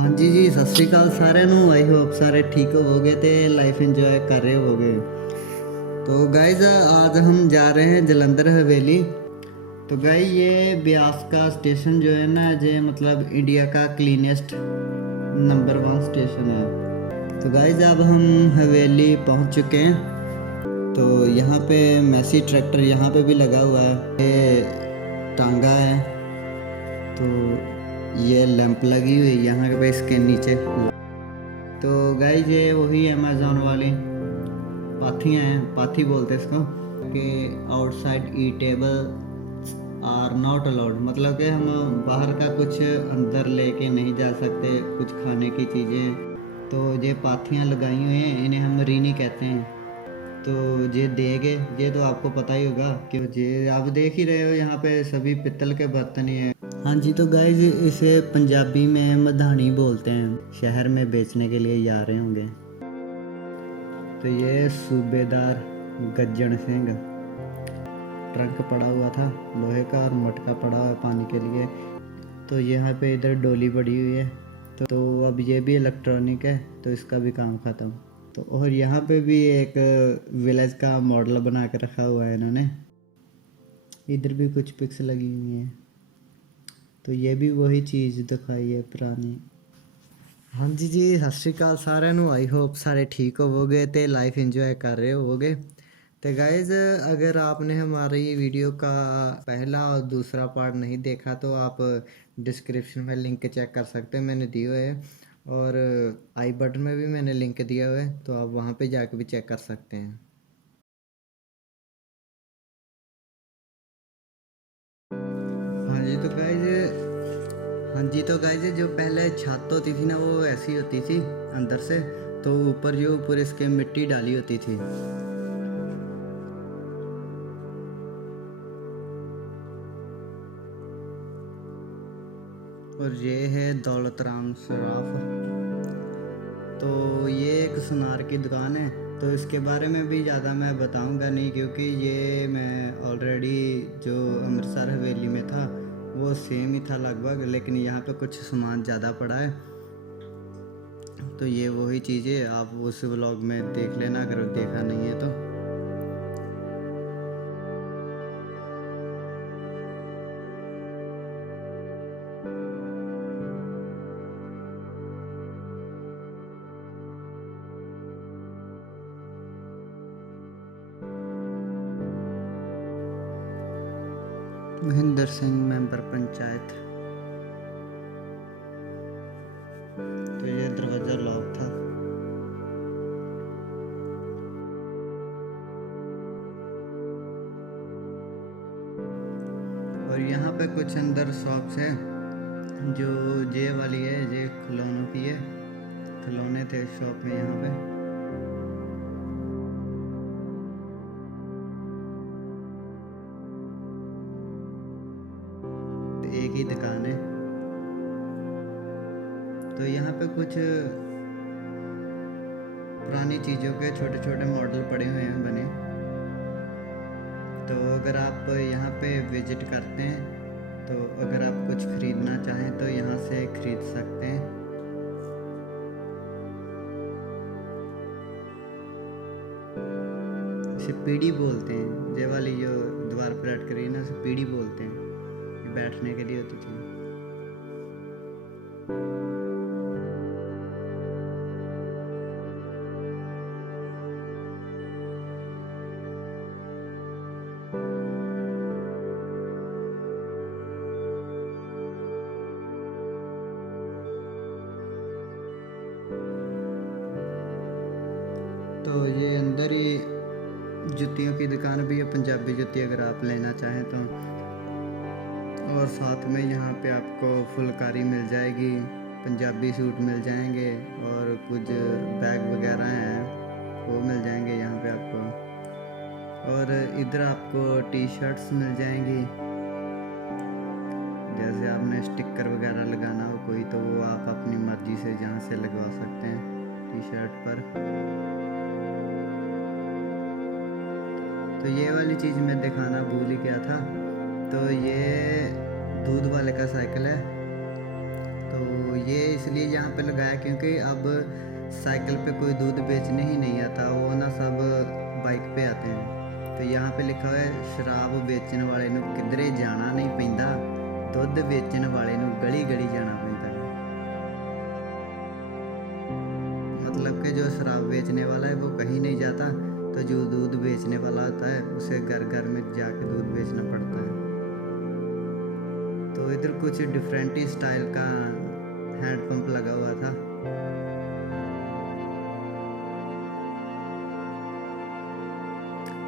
हाँ जी जी, सत श्री अकाल साਰਿਆਂ ਨੂੰ। आई होप सारे ठीक होवोगे तो लाइफ इंजॉय कर रहे होगे। तो गाइज आज हम जा रहे हैं जलंधर हवेली। तो गाई ये ब्यास का स्टेशन जो है ना, ये मतलब इंडिया का क्लीनेस्ट नंबर 1 स्टेशन है। तो गाइज अब हम हवेली पहुंच चुके हैं। तो यहाँ पे मैसी ट्रैक्टर यहाँ पे भी लगा हुआ है, ये टांगा है। तो ये लैंप लगी हुई है यहाँ पे इसके नीचे। तो गाइज ये वही अमेज़ोन वाली पाथियाँ हैं, पाथी बोलते हैं इसको, कि outside eatable are not allowed, मतलब कि हम बाहर का कुछ अंदर लेके नहीं जा सकते, कुछ खाने की चीज़ें। तो ये पाथियाँ लगाई हुई हैं, इन्हें हम रीनी कहते हैं। तो ये देगे, ये तो आपको पता ही होगा कि ये आप देख ही रहे हो, यहाँ पे सभी पित्तल के बर्तन ही हैं। हाँ जी, तो गाइज इसे पंजाबी में मधानी बोलते हैं। शहर में बेचने के लिए जा रहे होंगे। तो ये सूबेदार गज्जन सिंह, ट्रंक पड़ा हुआ था लोहे का और मटका पड़ा हुआ है पानी के लिए। तो यहाँ पे इधर डोली पड़ी हुई है। तो अब ये भी इलेक्ट्रॉनिक है, तो इसका भी काम ख़त्म। तो और यहाँ पे भी एक विलेज का मॉडल बना के रखा हुआ है इन्होंने। इधर भी कुछ पिक्स लगी हुई हैं। तो ये भी वही चीज़ दिखाई है पुरानी। हाँ जी जी, सत श्री अकाल साਰਿਆਂ ਨੂੰ। आई होप सारे ठीक होवोगे तो लाइफ इंजॉय कर रहे होवोगे। तो गाइज़ अगर आपने हमारी वीडियो का पहला और दूसरा पार्ट नहीं देखा तो आप डिस्क्रिप्शन में लिंक चेक कर सकते हैं, मैंने दिए हुए है। और आई बटन में भी मैंने लिंक दिया हुआ है, तो आप वहाँ पे जाके भी चेक कर सकते हैं। हाँ जी, तो गाइज हाँ जी, तो गाइज जो पहले छत होती थी ना, वो ऐसी होती थी अंदर से। तो ऊपर जो ऊपर इसके मिट्टी डाली होती थी। और ये है दौलत राम सराफ। तो ये एक सुनार की दुकान है। तो इसके बारे में भी ज़्यादा मैं बताऊंगा नहीं, क्योंकि ये मैं ऑलरेडी जो अमृतसर हवेली में था वो सेम ही था लगभग, लेकिन यहाँ पे कुछ सामान ज़्यादा पड़ा है। तो ये वही चीज़ें आप उस व्लॉग में देख लेना अगर देखा नहीं है तो। महेंद्र सिंह मेंबर पंचायत। तो ये दरवाज़ा लॉक था। और यहाँ पे कुछ अंदर शॉप्स है, जो जे वाली है, ये खिलौनों की है। खिलौने थे शॉप में यहाँ पे। एक ही दुकान है। तो यहाँ पे कुछ पुरानी चीज़ों के छोटे छोटे मॉडल पड़े हुए हैं बने। तो अगर आप यहाँ पे विजिट करते हैं, तो अगर आप कुछ ख़रीदना चाहें तो यहाँ से ख़रीद सकते हैं। इसे पीढ़ी बोलते हैं, ये वाली जो द्वार पर लटक रही है ना, उसे पीढ़ी बोलते हैं। ये बैठने के लिए होती थी। तो ये अंदर ही जुतियों की दुकान भी है, पंजाबी जुती अगर आप लेना चाहें तो। और साथ में यहाँ पे आपको फुलकारी मिल जाएगी, पंजाबी सूट मिल जाएंगे, और कुछ बैग वगैरह हैं वो मिल जाएंगे यहाँ पे आपको। और इधर आपको टी शर्ट्स मिल जाएंगी। जैसे आपने स्टिकर वगैरह लगाना हो कोई, तो वो आप अपनी मर्ज़ी से जहाँ से लगवा सकते हैं टी शर्ट पर। तो ये वाली चीज़ मैं दिखाना भूल ही गया था। तो ये दूध वाले का साइकिल है। तो ये इसलिए यहाँ पे लगाया क्योंकि अब साइकिल पे कोई दूध बेचने ही नहीं आता, वो ना सब बाइक पे आते हैं। तो यहाँ पे लिखा हुआ है शराब बेचने वाले नू किधरे जाना नहीं पैंदा, दुध बेचने वाले नू गली गली जाना पैंदा है। मतलब कि जो शराब बेचने वाला है वो कहीं नहीं जाता, तो जो दूध बेचने वाला होता है उसे घर घर में जाके दूध बेचना पड़ता है। तो इधर कुछ डिफरेंट ही स्टाइल का हैंडपंप लगा हुआ था।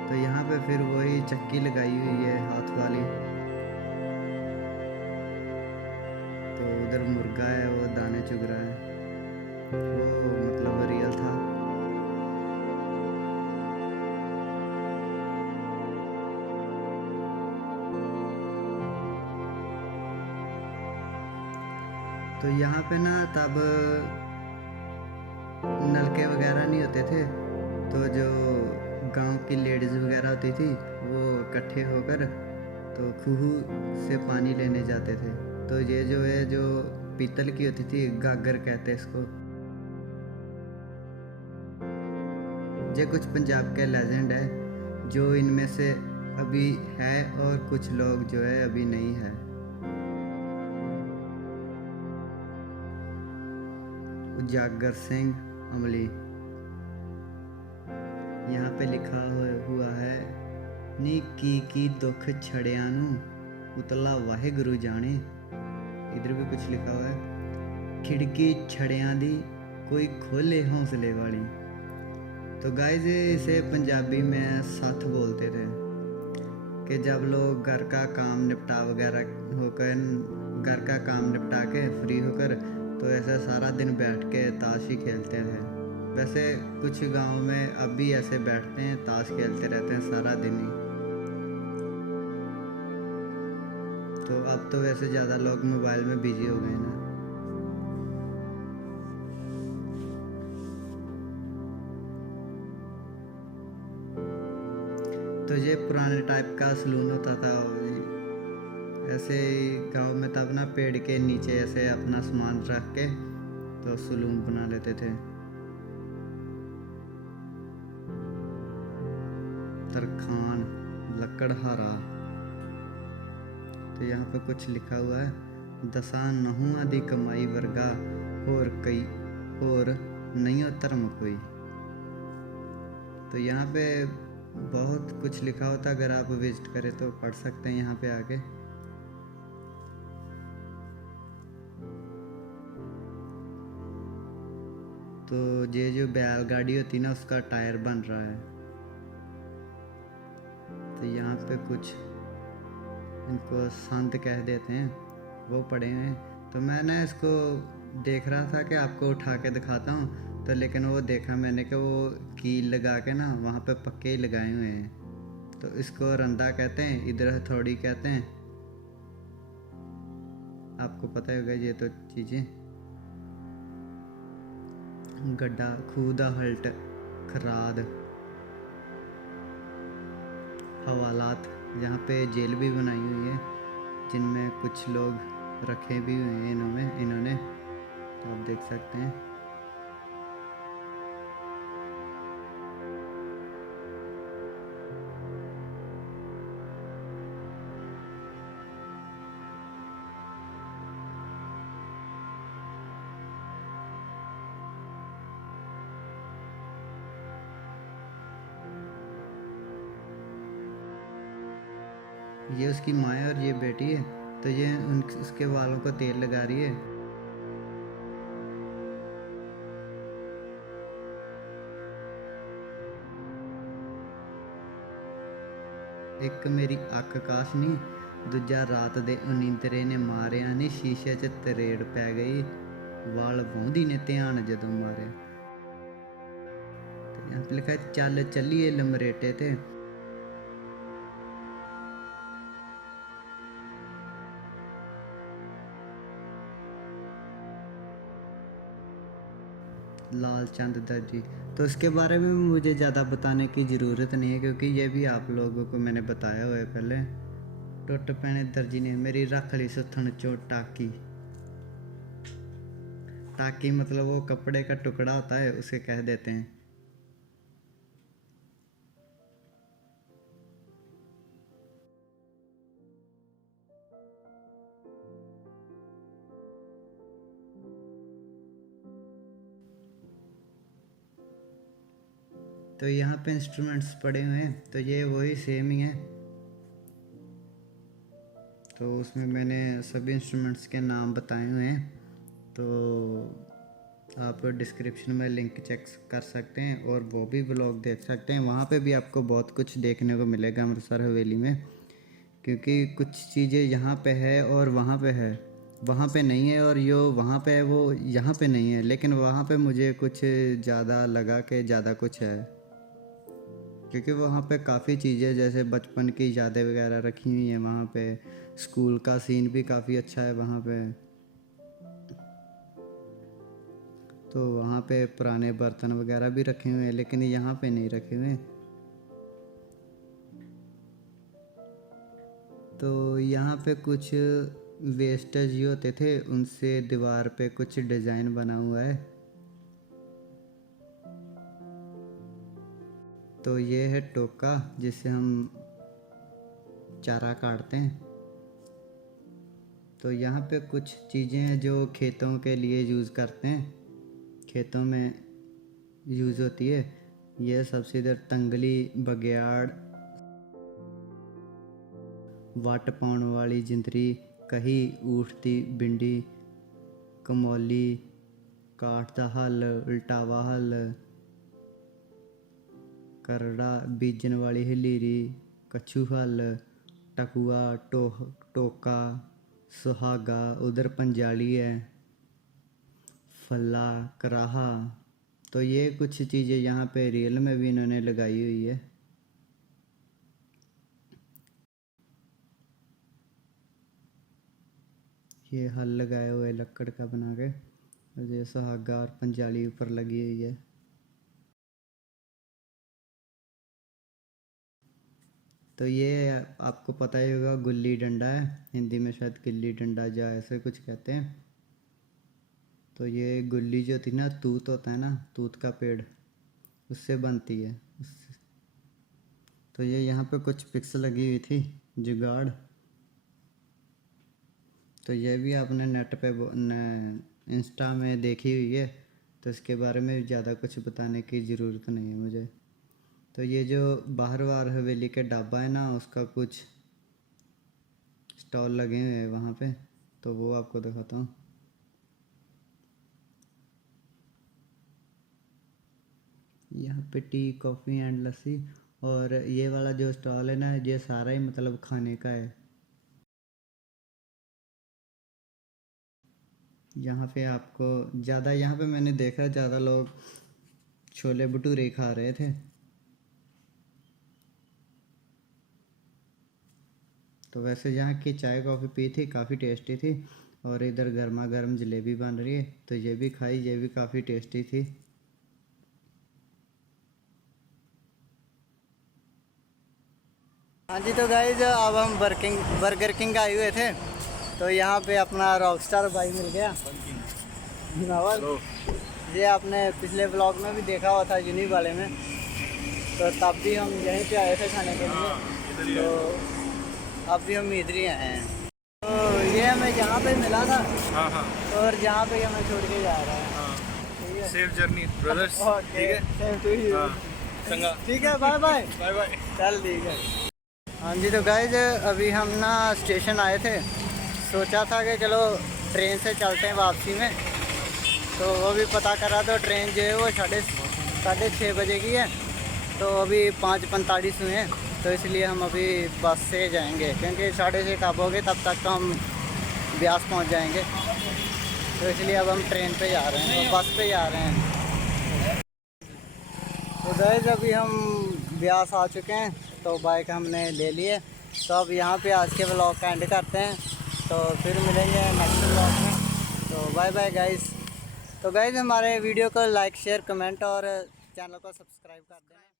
तो यहाँ पे फिर वही चक्की लगाई हुई है हाथ वाली। तो उधर मुर्गा है, वो दाने चुग रहा है, वो मतलब रियल था। तो यहाँ पे ना तब नलके वगैरह नहीं होते थे, तो जो गांव की लेडीज़ वगैरह होती थी वो इकट्ठे होकर तो खूह से पानी लेने जाते थे। तो ये जो है जो पीतल की होती थी, गागर कहते हैं इसको। ये कुछ पंजाब के लेजेंड है जो इनमें से अभी है और कुछ लोग जो है अभी नहीं है। उजागर सिंह अमली। यहाँ पे लिखा हुआ है नी की दुख छड़िया नू उतला वाहे गुरु जाने। इधर भी कुछ लिखा हुआ है खिड़की छड़िया दी कोई खोले हौसले वाली। तो गाइस इसे पंजाबी में साथ बोलते थे कि जब लोग घर का काम निपटा वगैरह होकर, घर का काम निपटा के फ्री होकर, तो ऐसा सारा दिन बैठ के ताश ही खेलते थे। वैसे कुछ गांव में अब भी ऐसे बैठते हैं, ताश खेलते रहते हैं सारा दिन ही। तो अब तो वैसे ज़्यादा लोग मोबाइल में बिजी हो गए ना। तो ये पुराने टाइप का सलून होता था। ऐसे गांव में तब ना पेड़ के नीचे ऐसे अपना सामान रख के तो सलून बना लेते थे। तरखान लकड़हारा। तो यहाँ पे कुछ लिखा हुआ है दसा नहुआ दी कमाई वर्गा और कई और नहीं हो धर्म कोई। तो यहाँ पे बहुत कुछ लिखा होता, अगर आप विजिट करें तो पढ़ सकते हैं यहाँ पे आके। तो ये जो बैलगाड़ी होती ना उसका टायर बन रहा है। तो यहाँ पे कुछ इनको संत कह देते हैं, वो पढ़े हैं। तो मैं ना इसको देख रहा था कि आपको उठा के दिखाता हूँ, तो लेकिन वो देखा मैंने कि वो कील लगा के ना वहाँ पे पक्के ही लगाए हुए हैं। तो इसको रंदा कहते हैं, इधर हथौड़ी कहते हैं। आपको पता होगा ये तो चीज़ें। गड्ढा, खूदा, हल्ट, खराद, हवालात। यहाँ पे जेल भी बनाई हुई है जिनमें कुछ लोग रखे भी हुए हैं इन्होंने। तो आप देख सकते हैं। ये उसकी माँ है और ये बेटी है। तो ये उसके बालों को तेल लगा रही है। एक मेरी अख काश नी दूजा रात दे उनींदरे ने मारिया नी शीशे च तरेड़ पै गई वाल वाउंदी ने ध्यान जदों मारे। तो यहाँ पे लिखा है चल चलिए लमरेटे थे। लाल चंद दर्जी। तो इसके बारे में मुझे ज़्यादा बताने की ज़रूरत नहीं है क्योंकि ये भी आप लोगों को मैंने बताया हुआ है पहले। टुट पैने दर्जी ने मेरी रख ली सुथन चो टाकी। ताकि मतलब वो कपड़े का टुकड़ा होता है उसे कह देते हैं। तो यहाँ पे इंस्ट्रूमेंट्स पड़े हुए हैं, तो ये वही सेम ही है। तो उसमें मैंने सभी इंस्ट्रूमेंट्स के नाम बताए हुए हैं, तो आप डिस्क्रिप्शन में लिंक चेक कर सकते हैं और वो भी ब्लॉग देख सकते हैं। वहाँ पे भी आपको बहुत कुछ देखने को मिलेगा अमृतसर हवेली में, क्योंकि कुछ चीज़ें यहाँ पे है और वहाँ पे है, वहाँ पे नहीं है, और जो वहाँ पे है वो यहाँ पे नहीं है। लेकिन वहाँ पे मुझे कुछ ज़्यादा लगा कि ज़्यादा कुछ है, क्योंकि वहाँ पे काफ़ी चीज़ें जैसे बचपन की यादें वगैरह रखी हुई हैं। वहाँ पे स्कूल का सीन भी काफ़ी अच्छा है वहाँ पे। तो वहाँ पे पुराने बर्तन वगैरह भी रखे हुए हैं, लेकिन यहाँ पे नहीं रखे हुए। तो यहाँ पे कुछ वेस्टेज ही होते थे, उनसे दीवार पे कुछ डिज़ाइन बना हुआ है। तो ये है टोका, जिससे हम चारा काटते हैं। तो यहाँ पे कुछ चीज़ें हैं जो खेतों के लिए यूज़ करते हैं, खेतों में यूज़ होती है। यह सबसे इधर तंगली, बग्याड़, वट पाउण वाली जिंदरी, कही, ऊठती बिंडी, कमौली, काठ दा हल, उल्टावा हल, करड़ा, बीजन वाली हलीरी, कछू हल, टकुआ, टोका, सुहागा, उधर पंजाली है, फल्ला, कराहा। तो ये कुछ चीज़ें यहाँ पे रियल में भी इन्होंने लगाई हुई है। ये हल लगाए हुए लकड़ का बना के, और ये सुहागा और पंजाली ऊपर लगी हुई है। तो ये आपको पता ही होगा, गुल्ली डंडा है, हिंदी में शायद गिल्ली डंडा या ऐसे कुछ कहते हैं। तो ये गुल्ली जो थी ना, तूत होता है ना, तूत का पेड़, उससे बनती है उससे। तो ये यहाँ पे कुछ पिक्स लगी हुई थी, जुगाड़। तो ये भी आपने नेट पे इंस्टा में देखी हुई है, तो इसके बारे में ज़्यादा कुछ बताने की ज़रूरत नहीं है मुझे। तो ये जो बाहर वार हवेली के ढाबा है ना, उसका कुछ स्टॉल लगे हुए हैं वहाँ पे, तो वो आपको दिखाता हूँ। यहाँ पे टी, कॉफ़ी एंड लस्सी, और ये वाला जो स्टॉल है ना, ये सारा ही मतलब खाने का है। यहाँ पे आपको ज़्यादा, यहाँ पे मैंने देखा ज़्यादा लोग छोले भटूरे खा रहे थे। तो वैसे यहाँ की चाय कॉफ़ी पी थी, काफ़ी टेस्टी थी। और इधर गर्मा गर्म जलेबी बन रही है, तो ये भी खाई, ये भी काफ़ी टेस्टी थी। हाँ जी, तो गाइस अब हम बर्गर किंग आए हुए थे, तो यहाँ पे अपना रॉकस्टार भाई मिल गया, नवल। ये आपने पिछले ब्लॉग में भी देखा हुआ था, यूनी वाले में, तो तब भी हम यहीं पे आए थे खाने के लिए। तो अब भी हम इधर ही आए हैं। तो ये हमें यहाँ पे मिला था। हाँ हाँ। और यहाँ पे हमें छोड़ के जा रहा है। Safe journey brothers. ठीक है, सेम टू यू। चंगा, ठीक है, बाय बाय। Bye bye. चल ठीक है। हाँ जी, तो गाइज अभी हम ना स्टेशन आए थे, सोचा था कि चलो ट्रेन से चलते हैं वापसी में। तो वो भी पता करा, तो ट्रेन जो है वो 6:30 बजे की है। तो अभी 5:45 हुए हैं, तो इसलिए हम अभी बस से जाएंगे, क्योंकि 6:30 कब हो गए तब तक तो हम ब्यास पहुंच जाएंगे। तो इसलिए अब हम ट्रेन पे जा रहे हैं, बस पे जा रहे हैं। तो गाइस अभी हम ब्यास आ चुके हैं, तो बाइक हमने ले लिए। तो अब यहाँ पे आज के व्लॉग का एंड करते हैं, तो फिर मिलेंगे नेक्स्ट व्लॉग में। तो बाय बाय गाइस। तो गाइस हमारे वीडियो को लाइक, शेयर, कमेंट और चैनल को सब्सक्राइब कर दें।